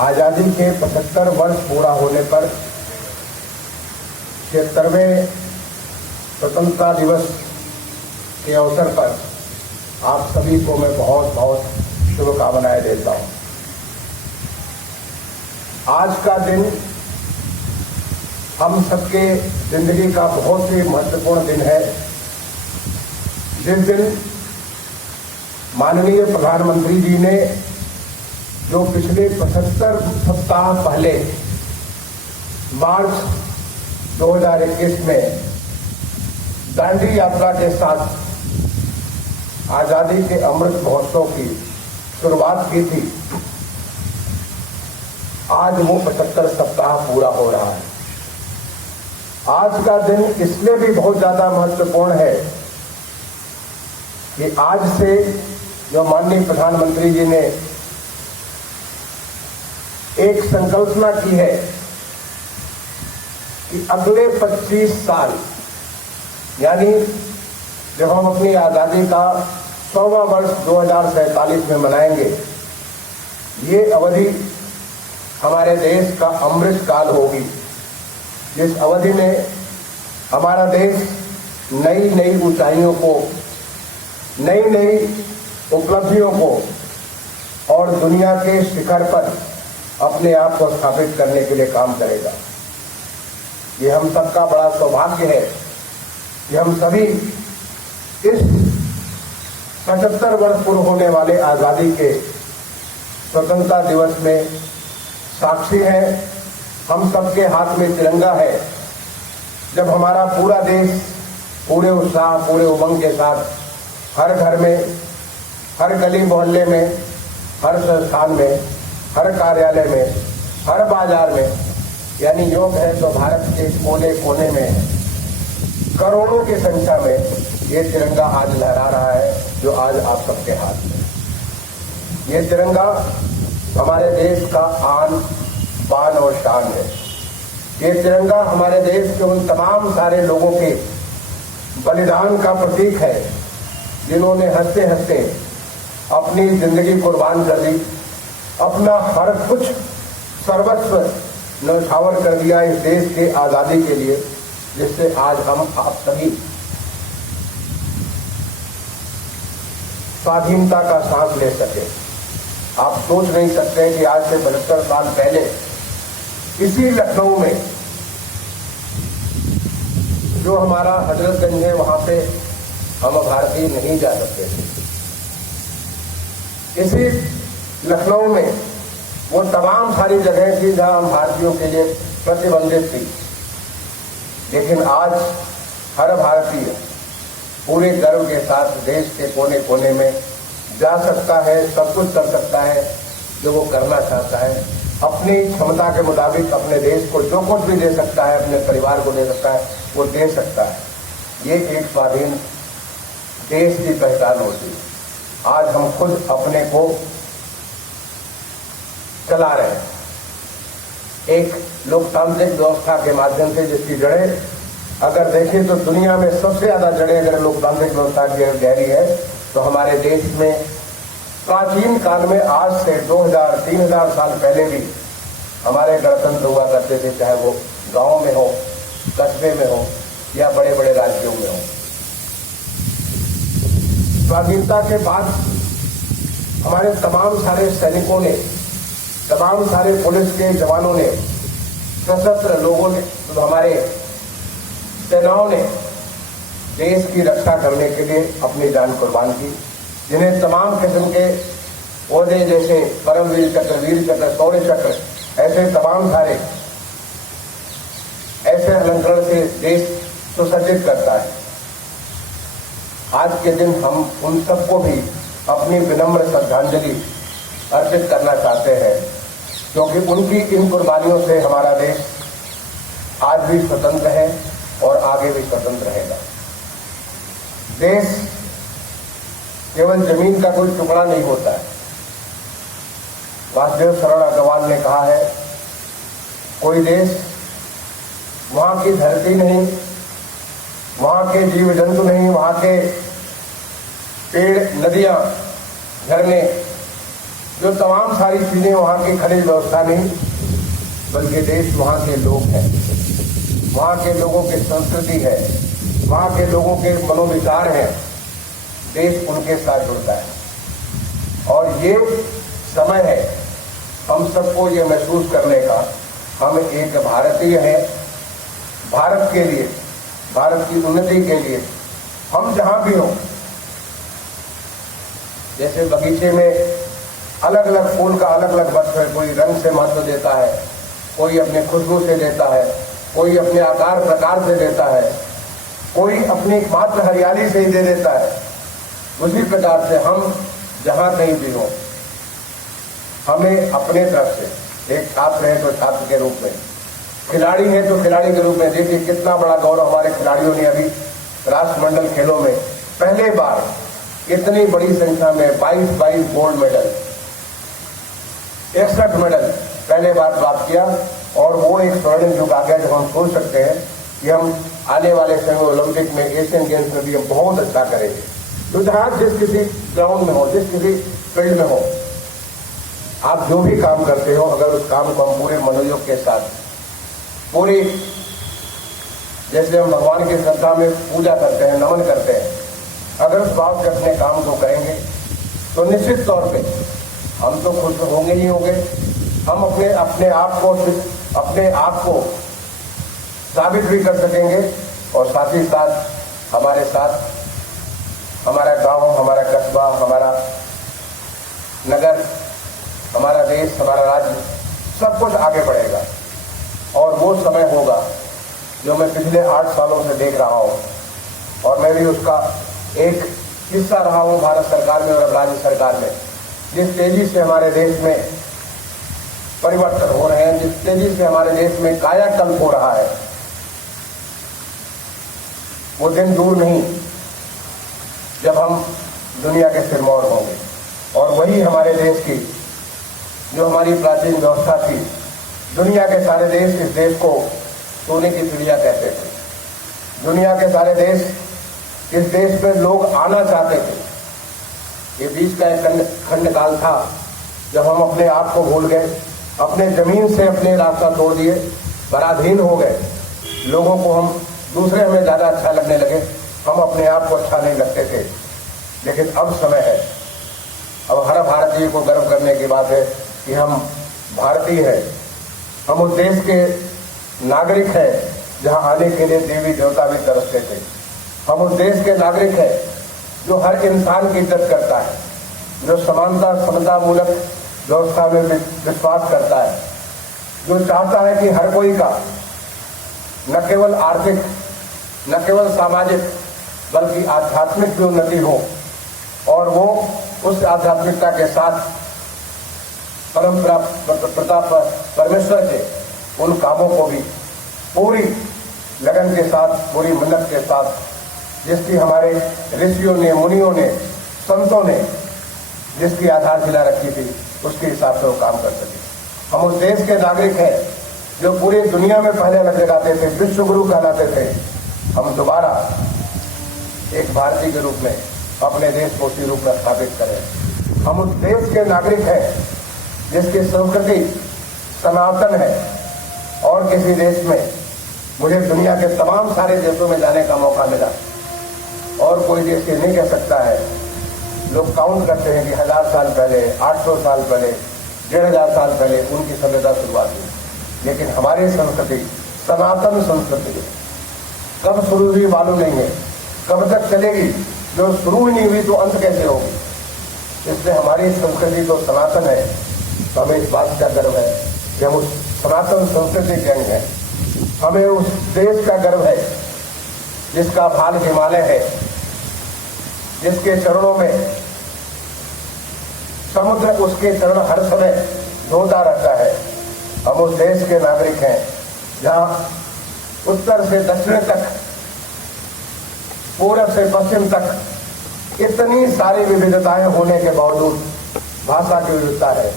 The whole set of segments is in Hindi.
आज़ादी के 75 वर्ष पूरा होने पर 76वें स्वतंत्रता दिवस के अवसर पर आप सभी को मैं बहुत बहुत शुभकामनाएं देता हूं। आज का दिन हम सबके जिंदगी का बहुत ही महत्वपूर्ण दिन है। जिस दिन माननीय प्रधानमंत्री जी ने जो पिछले 75 सप्ताह पहले मार्च 2021 में दांडी यात्रा के साथ आजादी के अमृत महोत्सव की शुरुआत की थी, आज वो 75 सप्ताह पूरा हो रहा है। आज का दिन इसलिए भी बहुत ज्यादा महत्वपूर्ण है कि आज से जो माननीय प्रधानमंत्री जी ने एक संकल्पना की है कि अगले 25 साल यानी जब हम अपनी आजादी का 100वां वर्ष 2047 में मनाएंगे, ये अवधि हमारे देश का अमृत काल होगी, जिस अवधि में हमारा देश नई नई ऊंचाइयों को, नई नई उपलब्धियों को और दुनिया के शिखर पर अपने आप को स्थापित करने के लिए काम करेगा। ये हम सबका बड़ा सौभाग्य है कि हम सभी इस 75 वर्ष पूर्व होने वाले आजादी के स्वतंत्रता दिवस में साक्षी हैं। हम सबके हाथ में तिरंगा है। जब हमारा पूरा देश पूरे उत्साह, पूरे उमंग के साथ हर घर में, हर गली मोहल्ले में, हर संस्थान में, हर कार्यालय में, हर बाजार में, यानी योग है तो भारत के कोने कोने में करोड़ों की संख्या में ये तिरंगा आज लहरा रहा है, जो आज आप सबके हाथ में। ये तिरंगा हमारे देश का आन बान और शान है। ये तिरंगा हमारे देश के उन तमाम सारे लोगों के बलिदान का प्रतीक है, जिन्होंने हंसते हंसते अपनी जिंदगी कुर्बान कर दी, अपना हर कुछ सर्वस्व न्यौछावर कर दिया इस देश के आजादी के लिए, जिससे आज हम आप सभी स्वाधीनता का सांस ले सके। आप सोच नहीं सकते कि आज से 72 साल पहले इसी लखनऊ में जो हमारा हजरतगंज है, वहां पे हम भारतीय नहीं जा सकते थे। इसी लखनऊ में वो तमाम सारी जगह थी जहां हम भारतीयों के लिए प्रतिबंधित थी, लेकिन आज हर भारतीय पूरे गर्व के साथ देश के कोने कोने में जा सकता है, सब कुछ कर सकता है जो वो करना चाहता है। अपनी क्षमता के मुताबिक अपने देश को जो कुछ भी दे सकता है, अपने परिवार को दे सकता है, वो दे सकता है। ये एक स्वाधीन देश की पहचान होती है। आज हम खुद अपने को चला रहे हैं एक लोकतांत्रिक व्यवस्था के माध्यम से, जिसकी जड़ें अगर देखें तो दुनिया में सबसे ज्यादा जड़ें अगर लोकतांत्रिक व्यवस्था की गहरी है तो हमारे देश में प्राचीन काल में आज से 2000-3000 साल पहले भी हमारे गणतंत्र हुआ करते थे, चाहे वो गांव में हो, कस्बे में हो या बड़े बड़े राज्यों में हो। स्वाधीनता के बाद हमारे तमाम सारे सैनिकों ने, तमाम सारे पुलिस के जवानों ने, सशस्त्र लोगों ने, हमारे सेनाओं ने देश की रक्षा करने के लिए अपनी जान कुर्बान की, जिन्हें तमाम किस्म के ओहदे जैसे परमवीर चक्र, वीर चक्र, शौर्य चक्र, ऐसे तमाम सारे ऐसे अलंकरण से देश सुसज्जित करता है। आज के दिन हम उन सबको भी अपनी विनम्र श्रद्धांजलि अर्पित करना चाहते हैं, क्योंकि उनकी इन कुर्बानियों से हमारा देश आज भी स्वतंत्र है और आगे भी स्वतंत्र रहेगा। देश केवल जमीन का कोई टुकड़ा नहीं होता है। वासुदेव शरण अग्रवाल ने कहा है, कोई देश वहां की धरती नहीं, वहां के जीव जंतु नहीं, वहां के पेड़, नदियां, झरने जो तमाम सारी चीजें वहाँ की खनिज व्यवस्था नहीं, बल्कि देश वहाँ के लोग हैं, वहाँ के लोगों की संस्कृति है, वहाँ के लोगों के मनोविचार हैं। देश उनके साथ जुड़ता है और ये समय है हम सबको ये महसूस करने का, हम एक भारतीय हैं। भारत के लिए, भारत की उन्नति के लिए हम जहाँ भी हों, जैसे बगीचे में अलग अलग फूल का अलग अलग महत्व है, कोई रंग से महत्व देता है, कोई अपने खुशबू से देता है, कोई अपने आकार प्रकार से देता है, कोई अपनी मात्र हरियाली से ही दे देता है। उसी प्रकार से हम जहाँ कहीं भी हो, हमें अपने तरफ से, एक छात्र है तो छात्र के रूप में, खिलाड़ी है तो खिलाड़ी के रूप में, देखिए कितना बड़ा गौरव हमारे खिलाड़ियों ने अभी राष्ट्रमंडल खेलों में पहले बार इतनी बड़ी संख्या में 22 गोल्ड मेडल, 61 मेडल पहले बार प्राप्त किया। और वो एक स्वर्णिम युग आ गया जब हम सोच सकते हैं कि हम आने वाले समय में ओलंपिक में, एशियन गेम्स में भी हम बहुत अच्छा करेंगे। तो जहाँ जिस किसी ग्राउंड में हो, जिस किसी फील्ड में हो, आप जो भी काम करते हो, अगर उस काम को हम पूरे मनोयोग के साथ, पूरी जैसे हम भगवान की श्रद्धा में पूजा करते हैं, नमन करते हैं, अगर उस भाव से अपने काम को करेंगे तो निश्चित तौर पे हम तो खुश होंगे ही होंगे। हम अपने आप को साबित भी कर सकेंगे और साथ ही साथ हमारे साथ हमारा गांव, हमारा कस्बा, हमारा नगर, हमारा देश, हमारा राज्य, सब कुछ आगे बढ़ेगा। और वो समय होगा जो मैं पिछले 8 सालों से देख रहा हूँ और मैं भी उसका एक हिस्सा रहा हूँ भारत सरकार में और अब राज्य सरकार में। जिस तेजी से हमारे देश में परिवर्तन हो रहे हैं, जिस तेजी से हमारे देश में कायाकल्प हो रहा है, वो दिन दूर नहीं जब हम दुनिया के सिरमौर होंगे। और वही हमारे देश की जो हमारी प्राचीन व्यवस्था थी, दुनिया के सारे देश इस देश को सोने की चिड़िया कहते थे। दुनिया के सारे देश इस देश में लोग आना चाहते थे। ये बीच का एक खंड काल था जब हम अपने आप को भूल गए, अपने जमीन से अपने रास्ता तोड़ दिए, पराधीन हो गए। लोगों को हम दूसरे हमें ज़्यादा अच्छा लगने लगे, हम अपने आप को अच्छा नहीं लगते थे। लेकिन अब समय है, अब हर भारतीय को गर्व करने की बात है कि हम भारतीय हैं, हम उस देश के नागरिक हैं जहां आने के लिए देवी देवता भी तरसते थे। हम उस देश के नागरिक हैं जो हर इंसान की इज्जत करता है, जो समानता समता मूलक व्यवस्था में विश्वास करता है, जो चाहता है कि हर कोई का न केवल आर्थिक, न केवल सामाजिक, बल्कि आध्यात्मिक भी उन्नति हो और वो उस आध्यात्मिकता के साथ प्रताप परमेश्वर के उन कामों को भी पूरी लगन के साथ, पूरी मेहनत के साथ, जिसकी हमारे ऋषियों ने, मुनियों ने, संतों ने जिसकी आधारशिला रखी थी, उसके हिसाब से वो काम कर सके। हम उस देश के नागरिक हैं जो पूरी दुनिया में पहले अलग लगाते थे, विश्व गुरु कहलाते थे। हम दोबारा एक भारतीय के रूप में अपने देश को उसी रूप में स्थापित करें। हम उस देश के नागरिक हैं जिसकी संस्कृति सनातन है और किसी देश में, मुझे दुनिया के तमाम सारे देशों में जाने का मौका मिला और कोई देश ये नहीं कह सकता है। लोग काउंट करते हैं कि 1000 साल पहले, 800 साल पहले, 1500 साल पहले उनकी सभ्यता शुरुआत हुई, लेकिन हमारी संस्कृति सनातन संस्कृति कब शुरू हुई मालूम नहीं है, कब तक चलेगी। जो शुरू ही नहीं हुई तो अंत कैसे होगी। इसलिए हमारी संस्कृति तो सनातन है, तो हमें इस बात का गर्व है कि हम उस सनातन संस्कृति के अंग हैं। हमें उस देश का गर्व है जिसका भाल हिमालय है, जिसके चरणों में समुद्र उसके चरण हर समय धोता रहता है। हम उस देश के नागरिक हैं जहां उत्तर से दक्षिण तक, पूरब से पश्चिम तक इतनी सारी विविधताएं होने के बावजूद भाषा की विविधता है,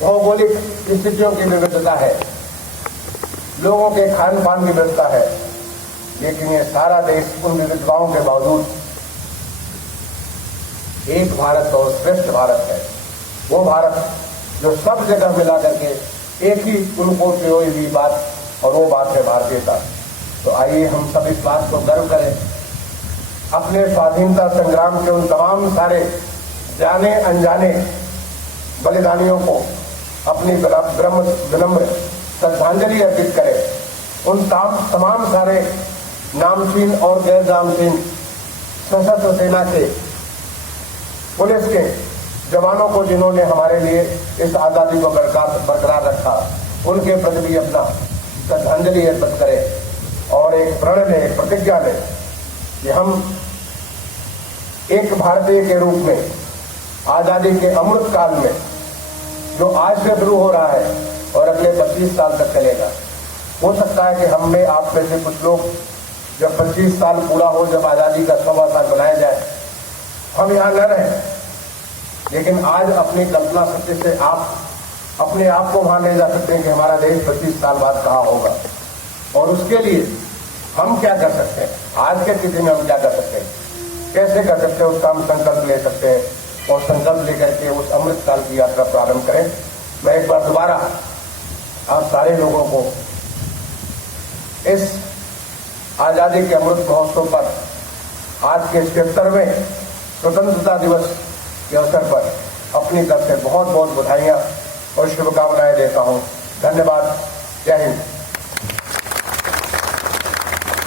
भौगोलिक स्थितियों की विविधता है, लोगों के खान पान की विविधता है, लेकिन ये सारा देश उन विविधताओं के बावजूद एक भारत और श्रेष्ठ भारत है, वो भारत जो सब जगह मिला करके एक ही उनको प्रयोग हुई बात, और वो बात है भारतीयता। तो आइए हम सब इस बात को गर्व करें, अपने स्वाधीनता संग्राम के उन तमाम सारे जाने अनजाने बलिदानियों को अपनी विनम्र श्रद्धांजलि अर्पित करें। उन तमाम सारे नामचीन और गैर नामचीन सशस्त्र सेना के, पुलिस के जवानों को जिन्होंने हमारे लिए इस आज़ादी को बरकरार रखा, उनके प्रति भी अपना श्रद्धांजलि अर्पित करें और एक प्रण लें, एक प्रतिज्ञा लें कि हम एक भारतीय के रूप में आज़ादी के अमृत काल में, जो आज से शुरू हो रहा है और अगले 25 साल तक चलेगा, हो सकता है कि हम में, आप में से कुछ लोग जब 25 साल पूरा हो, जब आज़ादी का 100वां साल बनाया जाए, हम यहाँ न रहें, लेकिन आज अपनी कल्पना शक्ति से आप अपने आप को वहां ले जा सकते हैं कि हमारा देश 25 साल बाद कहाँ होगा, और उसके लिए हम क्या कर सकते हैं, आज के स्थिति में हम क्या कर सकते हैं, कैसे कर सकते हैं, उसका हम संकल्प ले सकते हैं, और संकल्प लेकर के उस अमृत काल की यात्रा प्रारंभ करें। मैं एक बार दोबारा आप सारे लोगों को इस आज़ादी के अमृत महोत्सव पर, आज के 76वें स्वतंत्रता दिवस के अवसर पर अपनी तरफ से बहुत बहुत बधाइयाँ और शुभकामनाएं देता हूँ। धन्यवाद। जय हिंद।